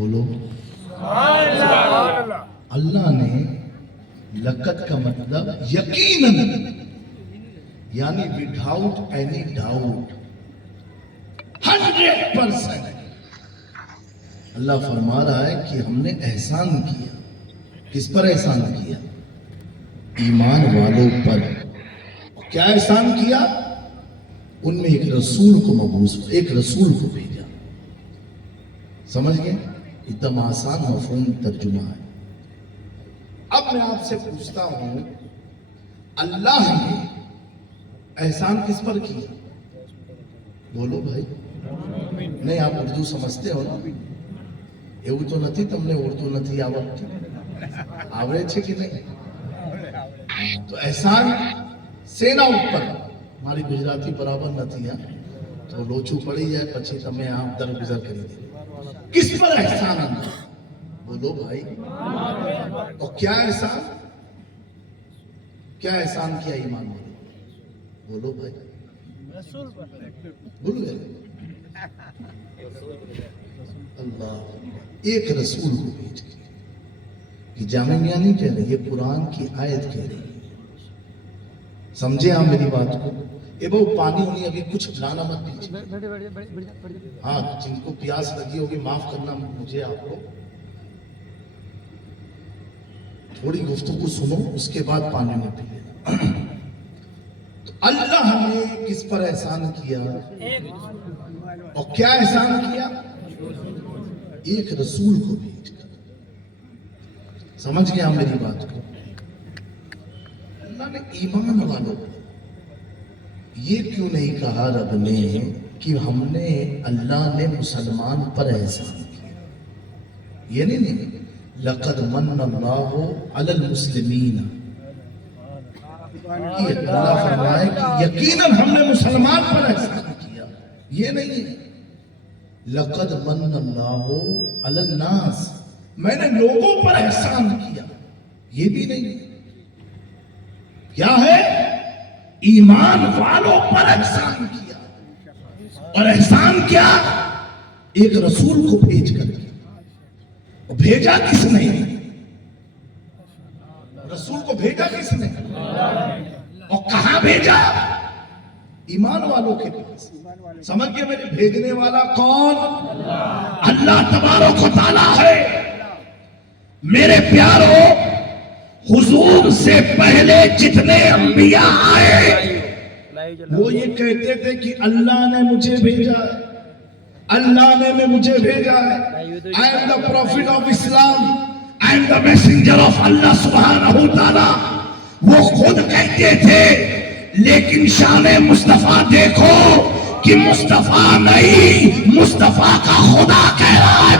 بولو اللہ نے لقد کا مطلب یقیناً یعنی وداؤٹ اینی ڈاؤٹ 100%. اللہ فرما رہا ہے کہ ہم نے احسان کیا. کس پر احسان کیا؟ ایمان والوں پر. کیا احسان کیا؟ ان میں ایک رسول کو مبعوث، ایک رسول کو بھیجا. سمجھ گئے؟ ایک دم آسان مفہوم ترجمہ ہے. اب میں آپ سے پوچھتا ہوں، اللہ نے احسان کس پر کیا؟ بولو بھائی. نہیں آپ اردو سمجھتے ہو نا؟ એવું તો નથી તમને ઉર્દુ નથી આવડતી? આવડે છે કે નહીં? તો અહેસાન સેના ઉપર. મારી ગુજરાતી બરાબર નથી, હા, તો લોચું પડી જાય પછી તમે આમ દરગુજર કરી દે. किस पर एहसान आना? बोलो भाई. और क्या एहसान, क्या एहसान किया ईमान वालों? बोलो भाई. भूल गए? अल्लाह एक रसूल को भेज के, कि जामिया नहीं कह रही, ये कुरान की आयत कह रही है. समझे आप मेरी बात को? ए बहु पानी होनी अभी कुछ लाना मत दीजिए. हाँ, जिनको प्यास लगी होगी माफ करना मुझे, आप लोग थोड़ी गुफ्तगू सुनो, उसके बाद पानी में पी लेना. तो अल्लाह ने किस पर एहसान किया और क्या एहसान किया? एक रसूल को भेजकर. समझ गया मेरी बात को? अल्लाह ने ईमान वालों को ये क्यों नहीं कहा रब ने कि हमने, अल्लाह ने मुसलमान पर एहसान किया? ये नहीं, लक़द मन्नल्लाहु अलल मुस्लिमीन. अल्लाह फरमाए कि यकीनन हमने मुसलमान पर एहसान किया. ये नहीं, लक़द मन्नल्लाहु अलल नास, मैंने लोगों पर एहसान किया. ये भी नहीं. क्या है? ईमान वालों पर एहसान किया. और एहसान क्या? एक रसूल को भेज कर किया. और भेजा किसने? रसूल को भेजा किसने? और कहां भेजा? ईमान वालों के पास. समझ गए मेरे? भेजने वाला कौन? अल्लाह तबारक व तआला है. मेरे प्यारों, हुजूर से पहले जितने अंबिया आए वो ये कहते थे कि अल्लाह ने मुझे भेजा है, अल्लाह ने मुझे भेजा है. I am the prophet of Islam, I am the messenger of Allah सुब्हानहू तआला. वो खुद कहते थे. लेकिन शान मुस्तफा देखो कि मुस्तफा नहीं, मुस्तफा का खुदा कह रहा है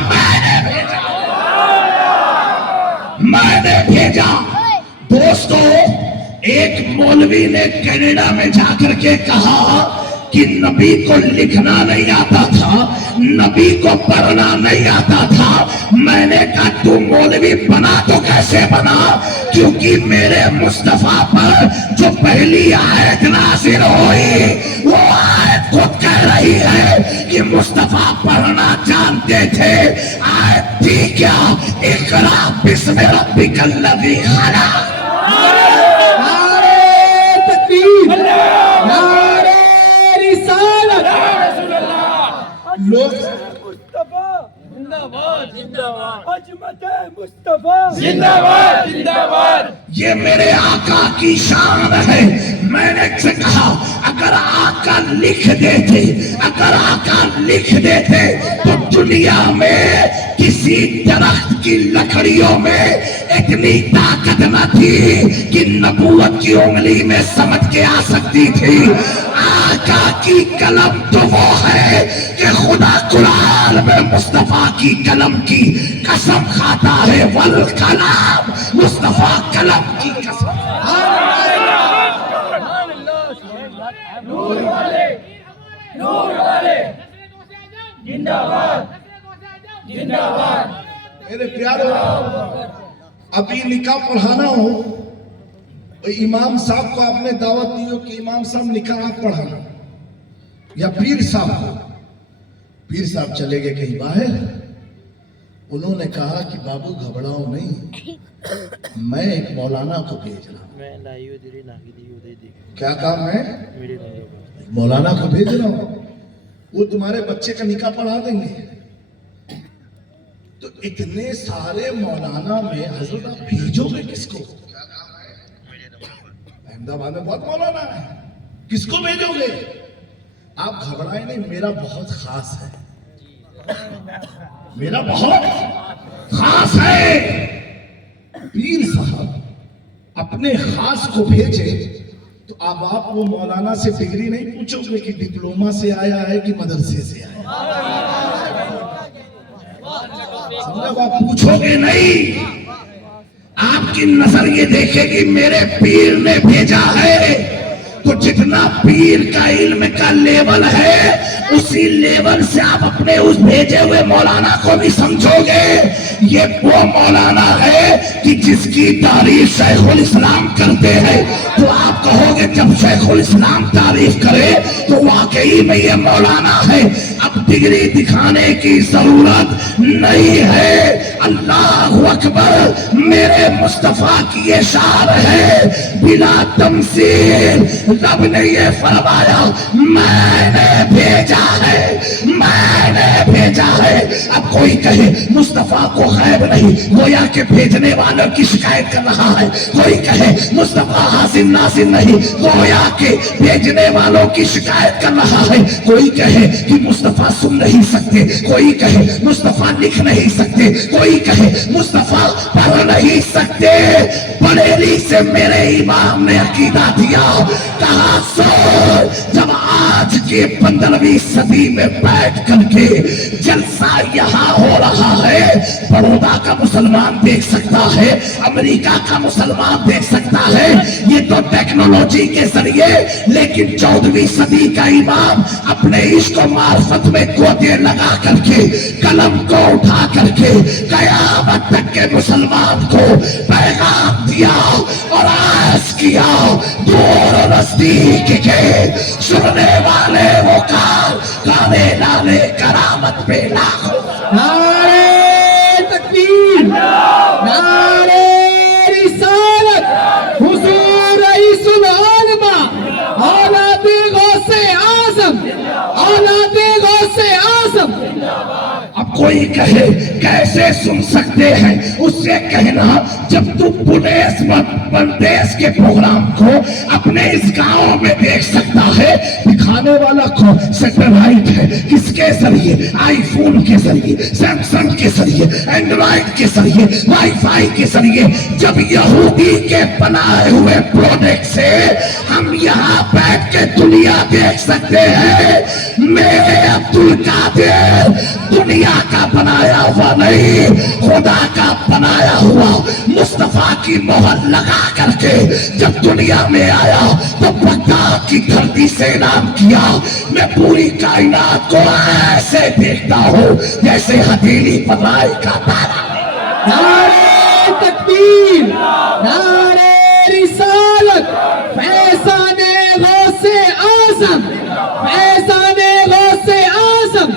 मैंने भेजा. दोस्तों, एक मौलवी ने कनाडा में जाकर के कहा कि नबी को लिखना नहीं आता था, नबी को पढ़ना नहीं आता था. मैंने कहा तू मौलवी बना तो कैसे बना? क्योंकि मेरे मुस्तफा पर जो पहली आयत नाज़िल हुई वो आयत खुद कह रही है कि मुस्तफा पढ़ना जानते थे. आयत थी क्या? इक़रा बिस्मि रब्बिकल लज़ी खलक़. लोग जिंदाबाद जिंदाबाद. ये मेरे आका की शान है. मैंने से कहा अगर आका लिख देते, अगर आका लिख देते तो दुनिया में किसी दरख्त की लकड़ियों में इतनी ताकत न थी कि नबूवत की उंगली में समझ के आ सकती थी. आका की कलम तो वो है कि खुदा कुरान में मुस्तफा की कलम की कसम खाता है. वल कलाम, मुस्तफा कलम की कसम. नूर वाले जिंदाबाद जिंदाबाद. मेरे प्यारो, अभी निकाह पढ़ाना हो तो इमाम साहब को आपने दावत दी हो कि इमाम साहब निकाह पढ़ाना, या पीर साहब को. पीर साहब चले गए कहीं बाहर, उन्होंने कहा कि बाबू घबराओ नहीं, मैं एक मौलाना को भेज रहा हूं। क्या काम है? मौलाना को भेज रहा हूं, वो तुम्हारे बच्चे का निकाह पढ़ा देंगे। तो इतने सारे मौलाना में हजरत आप भेजोगे किसको? अहमदाबाद में बहुत मौलाना है, किसको भेजोगे? आप घबराए नहीं, मेरा बहुत खास है, मेरा बहुत खास है। पीर साहब अपने खास को भेजे तो अब आप वो मौलाना से डिग्री नहीं पूछोगे कि डिप्लोमा से आया है कि मदरसे से आया है, समझा? आप पूछोगे नहीं, आपकी नजर ये देखेगी मेरे पीर ने भेजा है। तो जितना पीर का इल्म का लेवल है उसी लेवल से आप अपने उस भेजे हुए मौलाना को भी समझोगे। ये वो मौलाना है कि जिसकी तारीफ शेखुल इस्लाम करते हैं तो आप कहोगे जब शेखुल इस्लाम तारीफ करे तो वाकई में ये मौलाना है। अब डिग्री दिखाने की जरूरत नहीं है। अल्लाह अकबर, मेरे मुस्तफा की ये शान है, बिना तमसील रब ने ये फरमाया मैंने भेजा है, मैंने भेजा है। अब कोई कहे मुस्तफा को गैब नहीं, गोया के भेजने वालों की शिकायत कर रहा है। कोई कहे मुस्तफा हासिल नासिल नहीं, गोया के भेजने वालों की शिकायत कर रहा है। कोई कहे कि मुस्तफा सुन नहीं सकते, कोई कहे मुस्तफा लिख नहीं सकते, कोई कहे मुस्तफा पढ़ नहीं सकते। बरेली से मेरे इमाम ने अकीदा दिया, कहा सो जब आज के 15वीं सदी में बैठ करके जलसा यहाँ हो रहा है, बड़ौदा का मुसलमान देख सकता है, अमेरिका का मुसलमान देख सकता है, ये तो टेक्नोलॉजी के जरिए। लेकिन 14वीं सदी का इमाम अपने इश्क और मार्फत में गोते लगा करके कलम को उठा करके कयामत तक के मुसलमान को पैगाम दिया और आस किया दूर नजदीक के सुनने वाले वो काल गाने लाने करामत पे लाखों। नारे तकबीर, नारे रिसालत, हुजूर रईसुल आलमा, औलादे गौसे आज़म, औलादे गौसे आज़म। अब कोई कहे कैसे सुन सकते हैं, उससे कहना जब तू देश के प्रोग्राम को अपने इस गांव में देख सकता है, दिखाने वाला को सैटेलाइट है, किसके जरिए? आईफोन के जरिए, सैमसंग के जरिए, एंड्रॉइड के जरिए, वाईफाई के जरिए। जब यहूदी के बनाए हुए प्रोडक्ट से हम यहाँ बैठ के दुनिया देख सकते हैं, मेरे अब्दुल कादिर दुनिया का बनाया हुआ नहीं, खुदा का बनाया हुआ मुस्तफा की मोहर लगा करके जब दुनिया में आया तो बगदाद की धरती से ऐलान किया, मैं पूरी कायनात को ऐसे देखता हूँ जैसे हथेली पर राय का तारा। नारे तकबीर, नारे रिसालत, फैज़ाने गौसे आज़म, फैज़ाने गौसे आज़म,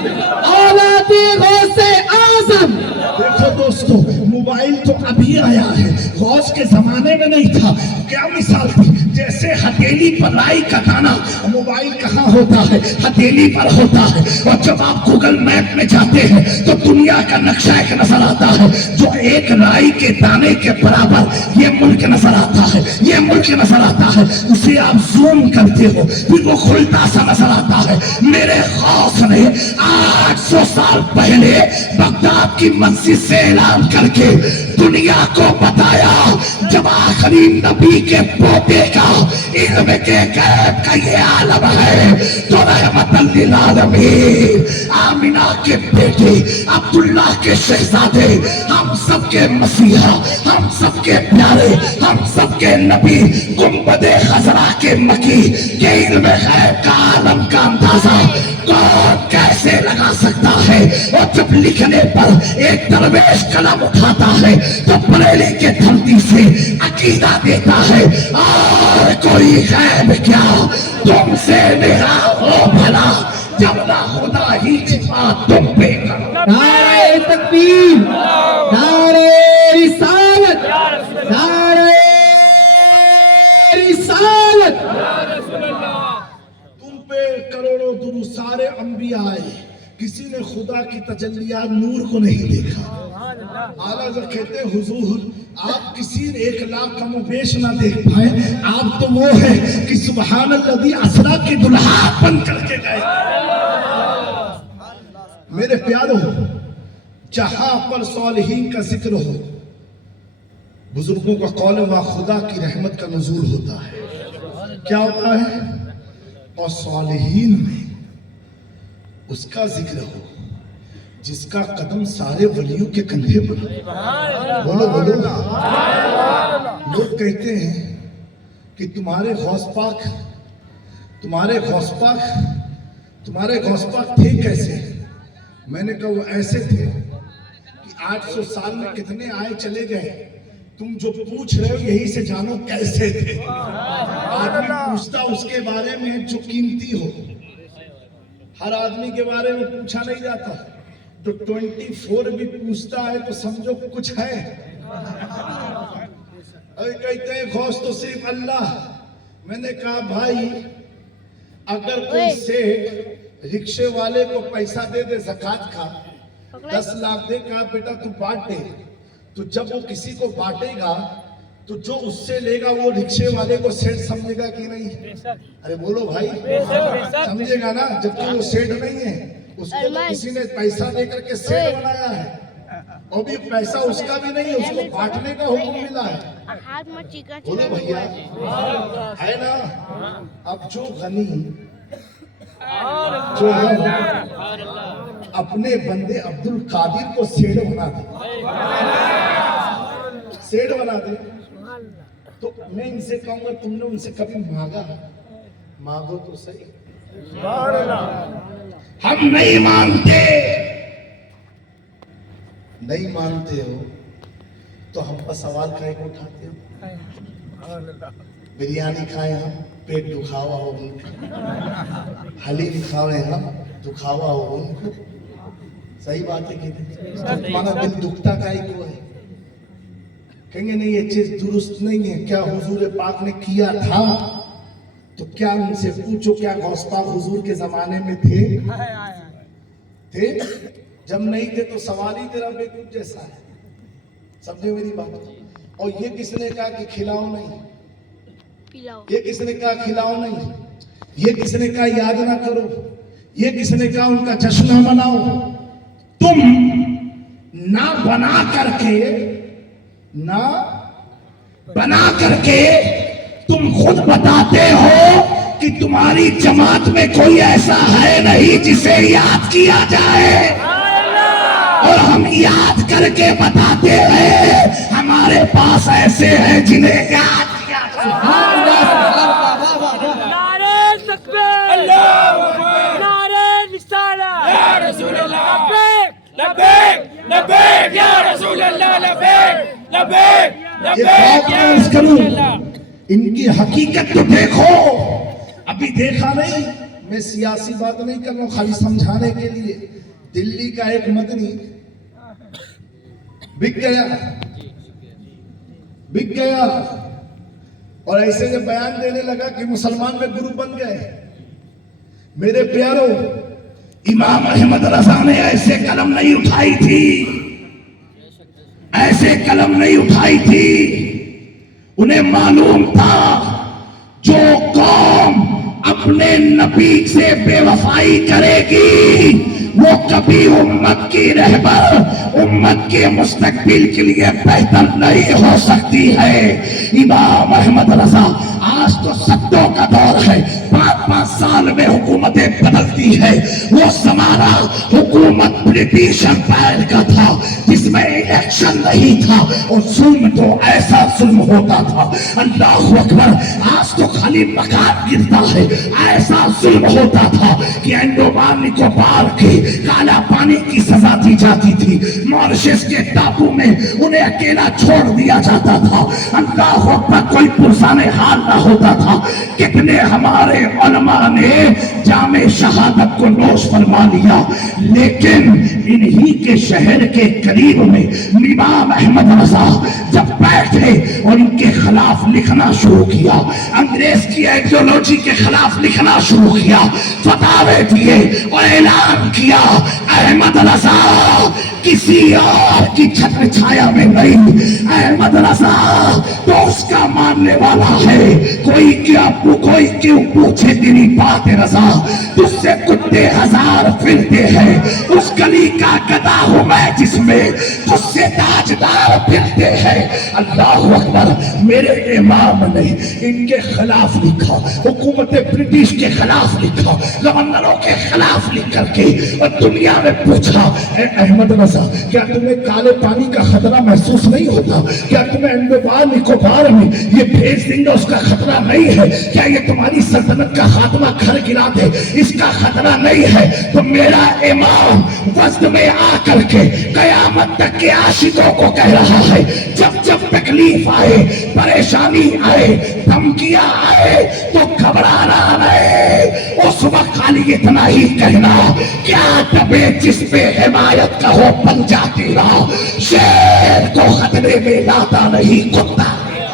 औलादे गौसे आज़म। देखो दोस्तों, मोबाइल तो अभी आया है, गौस के जमाने में नहीं था। क्या मिसाल थी? जैसे हथेली पर राई का दाना, मोबाइल कहाँ होता है? हथेली पर होता है। और जब आप गूगल मैप में जाते हैं तो दुनिया का नक्शा एक नजर आता है जो एक राई के दाने के बराबर ये मुल्क नजर आता है, ये मुल्क नजर आता है। उसे आप जूम करते हो फिर वो खुलता सा नजर आता है। मेरे गौस ने 800 साल पहले बगदाद की मस्जिद से ऐलान करके दुनिया को बताया, जब आखिरी नबी के पोते का इल्म के गैब का ये आलम है तो रहमतल लिल आलमीन, आमिना के बेटे, अब्दुल्ला के शहजादे, हम सबके मसीहा, हम सबके प्यारे, हम सबके नबी, गुंबदे खजरा के मकी के इल्म गैब का आलम का अंदाजा कौन कैसे लगा सकता है? और जब लिखने पर एक दरवेश कलम उठाता है तो बरेली के धरती से अकीदा देता है, और कोई गैब क्या तुमसे मेरा हो भला, जब ना खुदा ही छिपा तुम पे। नारे तकबीर, آئے کسی نے خدا کی تجلیات نور کو نہیں دیکھا. اعلیٰ حضرت کہتے ہیں حضور آپ کسی 1,00,000 کم و بیش نہ دیکھ پائے, آپ تو وہ ہے کہ سبحان الذی اسریٰ کی دلہا بن کر کے گئے. میرے پیارو, جہاں پر صالحین کا ذکر ہو, بزرگوں کا قول ہے وہاں خدا کی رحمت کا نزول ہوتا ہے. کیا ہوتا ہے؟ اور صالحین میں اس کا ذکر ہو جس کا قدم سارے ولیوں کے کندھے پر. بولو بولو. لوگ کہتے ہیں کہ تمہارے غوث پاک تھے کیسے؟ میں نے کہا وہ ایسے تھے کہ 800 سال میں کتنے آئے چلے گئے, تم جو پوچھ رہے ہو یہی سے جانو کیسے تھے. آدمی پوچھتا اس کے بارے میں جو قیمتی ہو, ہر آدمی کے بارے میں پوچھا نہیں جاتا. تو 24 بھی پوچھتا ہے تو سمجھو کچھ ہے. کہتے ہیں غوث تو صرف اللہ. میں نے کہا بھائی اگر کوئی سیٹھ رکشے والے کو پیسہ دے دے زکوٰۃ کا 10 لاکھ دے, کہا بیٹا تو بانٹ دے, تو جب وہ کسی کو بانٹے گا تو جو اس سے لے گا وہ رکشے والے کو سیٹھ سمجھے گا کہ نہیں؟ ارے بولو بھائی, سمجھے گا نا, جبکہ وہ سیٹھ نہیں ہے, اس کو تو کسی نے پیسہ دے کر کے سیٹھ بنایا ہے, اور بھی پیسہ اس کا بھی نہیں ہے, اس کو بانٹنے کا حکم ملا ہے. بولو بھیا ہے نا. اب جو غنی اپنے بندے عبد القادر کو سیٹھ بنا دے تو میں ان سے کہوں گا تم نے ان سے کبھی مانگو تو صحیح. ہم نہیں مانتے ہو تو ہم پر سوال کہیں کو اٹھاتے ہو. بریانی کھائے ہم, پیٹ دکھاوا ہو ان کا, حلیم کھاوے ہم, دکھاوا ہو ان کو. صحیح بات ہے کہ تمہارا دل دکھتا کائی کو ہے؟ کہیں گے نہیں یہ چیز درست نہیں ہے. کیا حضور پاک نے کیا تھا؟ تو کیا ان سے پوچھو کیا غوث پاک حضور کے زمانے میں تھے؟ جب نہیں تھے تو سوال ہی تیرا بیوقوف جیسا ہے. سمجھے میری بات؟ اور یہ کس نے کہا کہ کھلاؤ نہیں؟ یہ کس نے کہا کھلاؤ نہیں؟ یہ کس نے کہا یاد نہ کرو؟ یہ کس نے کہا ان کا جشن نہ مناؤ؟ تم نہ بنا کر کے تم خود بتاتے ہو کہ تمہاری جماعت میں کوئی ایسا ہے نہیں جسے یاد کیا جائے, اور ہم یاد کر کے بتاتے ہیں ہمارے پاس ایسے ہیں جنہیں یاد کیا جائے. نعرہ تکبیر, نعرہ رسالت, یا رسول اللہ, لبیک لبیک یا رسول اللہ, لبیک لبیک لبیک یا رسول اللہ. ان کی حقیقت تو دیکھو. ابھی دیکھا نہیں, میں سیاسی بات نہیں کر رہا ہوں, خالی سمجھانے کے لیے. دلی کا ایک مدنی بک گیا اور ایسے جب بیان دینے لگا کہ مسلمان میں گروپ بن گئے. میرے پیارو, امام احمد رضا نے ایسے قلم نہیں اٹھائی تھی, انہیں معلوم تھا جو قوم اپنے نبی سے بے وفائی کرے گی وہ کبھی امت کی رہبر, امت کے مستقبل کے لیے بہتر نہیں ہو سکتی ہے. امام احمد رضا, آج تو سدوں کا دور ہے, 5 سال میں حکومتیں بدلتی ہے. وہ زمانہ حکومت برٹش امپائر کا تھا جس میں الیکشن نہیں تھا, اور ظلم تو ایسا ظلم ہوتا تھا, اللہ اکبر, آج تو خالی مکان گرتا ہے. ایسا ظلم ہوتا تھا کہ انڈومان نکوبار کے کالا پانی کی سزا دی جاتی تھی, ماریشس کے ٹاپو میں انہیں اکیلا چھوڑ دیا جاتا تھا. اللہ اکبر, کوئی پرسان حال نہ ہوتا تھا. کتنے ہمارے علماء نے جام شہادت کو نوش فرما لیا، لیکن انہی کے شہر کے قریب میں امام احمد رضا جب بیٹھے اور ان کے خلاف لکھنا شروع کیا، انگریز کی ایڈیولوجی کے خلاف لکھنا شروع کیا، فتاوے دیے اور اعلان کیا احمد رضا کسی اور کی چھتر چھایا میں نہیں، احمد رضا تو اس کا ماننے والا ہے، کوئی کیوں پوچھے تیری بات رضا، تجھ سے کتے ہزار پھرتے ہیں، اس گلی کا گدا ہوں میں جس میں تجھ سے تاجدار پھرتے ہیں۔ اللہ اکبر، میرے امام نے ان کے خلاف لکھا، حکومت برٹش کے خلاف لکھا، گورنروں کے خلاف لکھ کر کے اور دنیا میں پوچھا اے احمد رضا کیا تمہیں کالے پانی کا خطرہ محسوس نہیں ہوتا؟ کیا تمہیں انڈمان نکوبار میں یہ بھیج دیں گے اس کا خطرہ نہیں ہے؟ کیا یہ تمہاری سلطنت کا خاتمہ گھر گرا دے اس کا خطرہ نہیں ہے؟ تو میرا امام وزن میں آ کر کے قیامت تک کے عاشقوں کو کہہ رہا ہے جب جب تکلیف آئے، پریشانی آئے، دھمکیاں آئے تو گھبرانا نہیں، اس وقت خالی اتنا ہی کہنا کیا دبے جس پہ حمایت کا ہو بن جاتی رہا، شیر کو خطرے میں لاتا نہیں کتا۔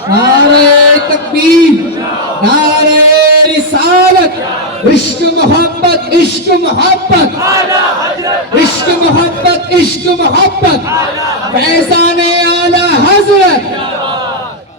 نعرہ تکبیر، نعرہ رسالت، عشق محبت، عشق محبت، عشق محبت، عشق محبت، فیضان اعلی حضرت۔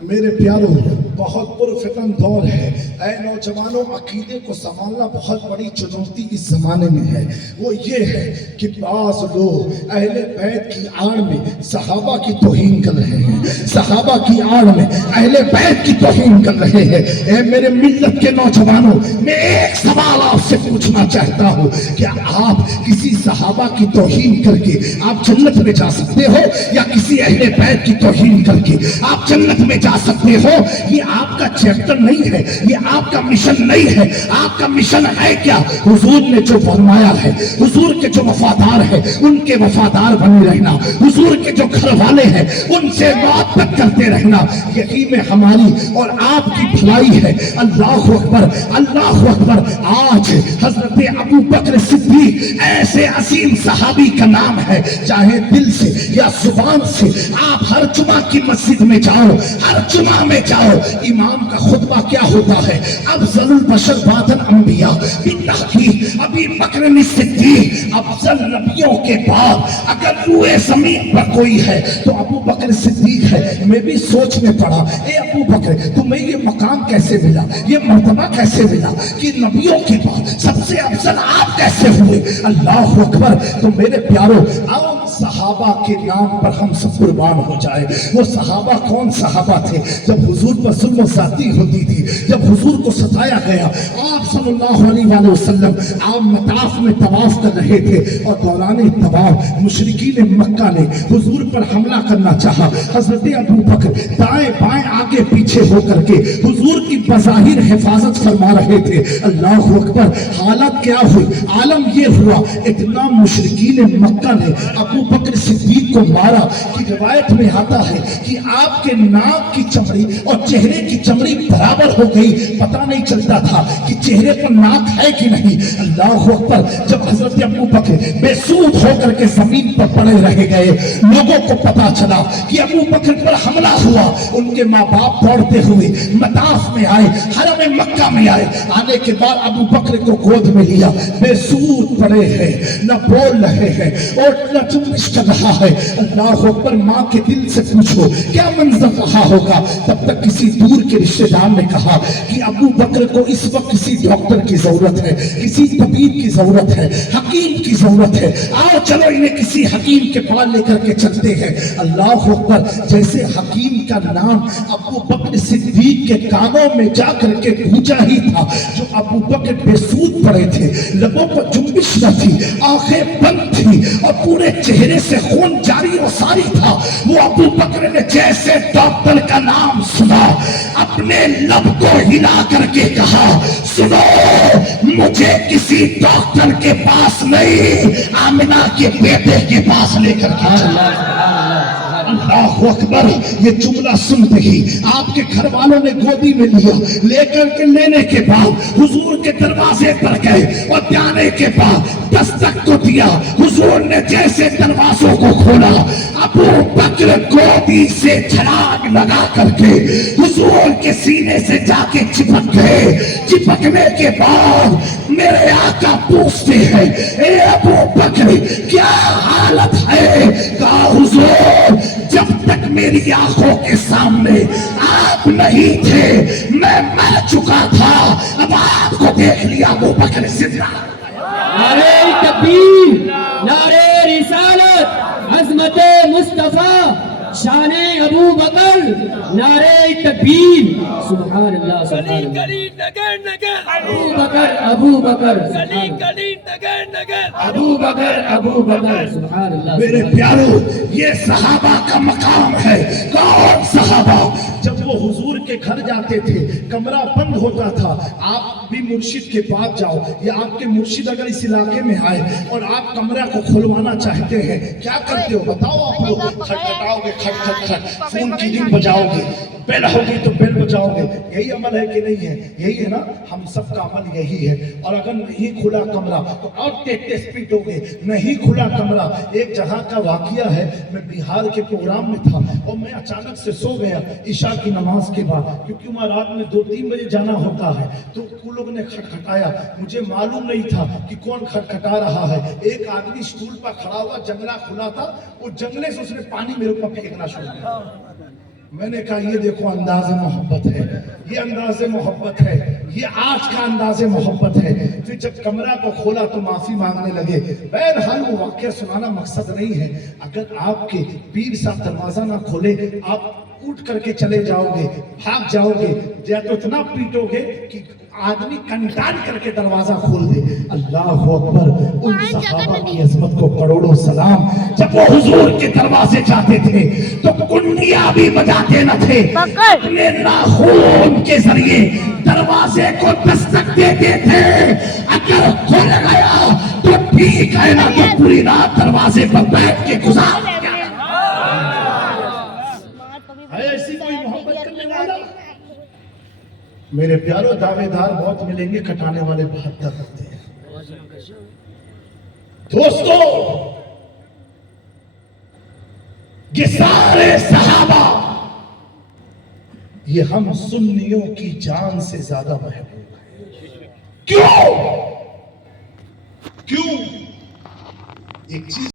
میرے پیاروں، بہت پرفتن دور ہے، اے نوجوانوں، عقیدے کو سنبھالنا بہت بڑی چنوتی اس زمانے میں ہے۔ وہ یہ ہے کہ بعض لوگ اہل بیت کی آڑ میں صحابہ کی توہین کر رہے ہیں، صحابہ کی آڑ میں اہل بیت کی توہین کر رہے ہیں۔ اے میرے ملت کے نوجوانوں، میں ایک سوال آپ سے پوچھنا چاہتا ہوں، کیا آپ کسی صحابہ کی توہین کر کے آپ جنت میں جا سکتے ہو، یا کسی اہل بیت کی توہین کر کے آپ جنت میں جا سکتے ہو؟ یہ آپ کا چیپٹر نہیں ہے، یہ آپ کا مشن نہیں ہے۔ آپ کا مشن ہے کیا؟ حضور نے جو فرمایا ہے، حضور کے جو وفادار ہیں ان کے وفادار بنے رہنا، حضور کے جو گھر والے ہیں ان سے محبت کرتے رہنا، یہی میں ہماری اور آپ کی بھلائی ہے۔ اللہ اکبر، اللہ اکبر۔ آج حضرت ابو بکر صدیق ایسے عظیم صحابی کا نام ہے، چاہے دل سے یا زبان سے آپ ہر جمعہ کی مسجد میں جاؤ، ہر جمعہ میں جاؤ، امام کا خطبہ کیا ہوتا ہے؟ افضل البشر بعد الانبیاء بالتحقیق ابی بکر صدیق، افضل نبیوں کے بعد اگر روئے زمین پر کوئی ہے تو ابو بکر صدیق ہے۔ میں بھی سوچنے پڑا، اے ابو بکر تمہیں یہ مقام کیسے ملا، یہ مرتبہ کیسے ملا کہ نبیوں کے بعد سب سے افضل آپ کیسے ہوئے؟ اللہ اکبر۔ تو میرے پیاروں، آؤ صحابہ کے نام پر ہم سب قربان ہو جائے۔ وہ صحابہ کون صحابہ تھے؟ جب حضور پر ظلم و زیادتی ہوتی تھی، جب حضور کو ستایا گیا، آپ صلی اللہ علیہ وآلہ وسلم آپ مطاف میں طواف کر رہے تھے اور دوران طواف مشرکین مکہ نے حضور پر حملہ کرنا چاہا۔ حضرت ابو بکر دائیں بائیں آگے پیچھے ہو کر کے حضور کی بظاہر حفاظت فرما رہے تھے۔ اللہ اکبر۔ حالت کیا ہوئی؟ عالم یہ ہوا اتنا مشرکین مکہ نے ابو بکر صدیق کو مارا کہ روایت میں آتا ہے کہ آپ کے ناک کی چمڑی اور چہرے کی چمڑی برابر ہو گئی، پتہ نہیں چلتا تھا کہ چہرے پر ناک ہے کہ نہیں۔ اللہ اکبر۔ جب حضرت ابو بکر بے سود ہو کر کے زمین پر پڑے رہ گئے، لوگوں کو پتا چلا کہ ابو بکر پر حملہ ہوا، ان کے ماں باپ دوڑتے ہوئے مطاف میں آئے، حرم مکہ میں آئے، آنے کے بعد ابو بکر کو گود میں لیا، بے سود پڑے ہیں، نہ بول رہے ہیں اور نہ جنبش کر رہا ہے۔ اللہ اکبر۔ ماں کے دل سے پوچھو کیا منظر رہا ہوگا۔ تب تک کسی دور کے رشتہ دار نے کہا کہ ابو بکر کو اس وقت کسی ڈاکٹر کی ضرورت ہے، کسی طبیب کی ضرورت ہے، حکیم کی ضرورت ہے، آؤ چلو انہیں کسی حکیم کے پاس لے کر کے چلتے ہیں۔ اللہ اکبر۔ جیسے حکیم کا نام ابو بکر صدیق کے کانوں میں جا کر کے گونجا ہی تھا، جو ابو بکر بے سود پڑے تھے، لبوں کو جنبش نہ تھی، آنکھیں بند تھی اور پورے چہرے سے خون جاری و ساری تھا، وہ ابو بکر نے جیسے ڈاکٹر کا نام سنا، اپنے لب کو ہلا کر کے کہا، سنو مجھے کسی ڈاکٹر کے پاس نہیں، آمنہ کے بیٹے کے پاس لے کر کے چلا۔ اللہ अल्लाह अकबर। ये जुमला सुनते ही आपके घर वालों ने गोदी में लिया, लेकर के लेने के बाद हुजूर के दरवाजे पर गए और जाने के बाद दस्तक को दिया। हुजूर ने जैसे दरवाजों को खोला, अबू बकर गोदी से छलांग लगा करके हुजूर के सीने से जाके चिपक गए। चिपकने के बाद मेरे आका पूछते हैं, ए अबू बकर क्या हालत है? कहा हुजूर, जब तक मेरी आंखों के सामने आप नहीं थे मैं मर चुका था, अब आपको देख लिया अबू बकर जिंदा। नारे तकबीर, नारे रिसालत, अज़मत मुस्तफा, शान अबू बकर, नारे तकबीर, सुभान अल्लाह, सुभान Salim अल्लाह। Khalid Nagar Nagar. अबू बकर, Salim Khalid Nagar Nagar. Abu बकर, सुभान अल्लाह। मेरे प्यारो, ये सहाबा का मकाम है। कौन सहाबा? जब वो हुजूर के घर जाते थे, कमरा बंद होता था। आप भी मुर्शिद के पास जाओ, या आपके मुर्शिद अगर इस इलाके में आए और आप कमरा को खुलवाना चाहते हैं, क्या करते हो बताओ? आप लोग खटखटाओगे, खट खट खट, फोन की रिंग बजाओगे, बेल होगी तो बेल बजाओगे। यही अमल है कि नहीं है? यही है ना, हम सबका अमल यही है। और अगर नहीं खुला कमरा तो और तेज पीटोगे। नहीं खुला कमरा। एक जहां का वाकया है, मैं बिहार के प्रोग्राम में था और मैं अचानक से सो गया ईशा की नमाज के बाद, क्योंकि वहाँ रात में 2-3 बजे जाना होता है। तो उन लोगों ने खटखटाया, मुझे मालूम नहीं था कि कौन खटखटा रहा है। एक आदमी स्टूल पर खड़ा हुआ, जंगला खुला था, वो जंगले से उसने पानी मेरे ऊपर फेंकना शुरू किया। मैंने कहा ये देखो अंदाज़े मोहब्बत है, ये अंदाज़े मोहब्बत है, ये आज का अंदाज़े मोहब्बत है। फिर जब कमरा को खोला तो माफी मांगने लगे। बहरहाल वो वाकया सुनाना मकसद नहीं है। अगर आपके पीर साहब दरवाजा ना खोले, आप उठ करके चले जाओगे, भाग जाओगे, या तो इतना पीटोगे कि आदमी कंटाल करके दरवाजा खोल दे। अल्लाह अकबर। उन सहाबा की अजमत को करोड़ों सलाम। जब वो हुजूर के दरवाजे जाते थे तो कुंडिया भी बजाते न थे, अपने नाखून के जरिए दरवाजे को दस्तक देते थे। अगर खुल गया तो ठीक है, ना तो पूरी रात दरवाजे पर बैठ के गुजार। ऐसी कोई मोहब्बत करने वाला? मेरे प्यारो, दावेदार बहुत मिलेंगे, कटाने वाले 72 होते हैं। दोस्तों, ये सारे सहाबा, ये हम सुन्नियों की जान से ज्यादा महबूब है। क्यों? एक चीज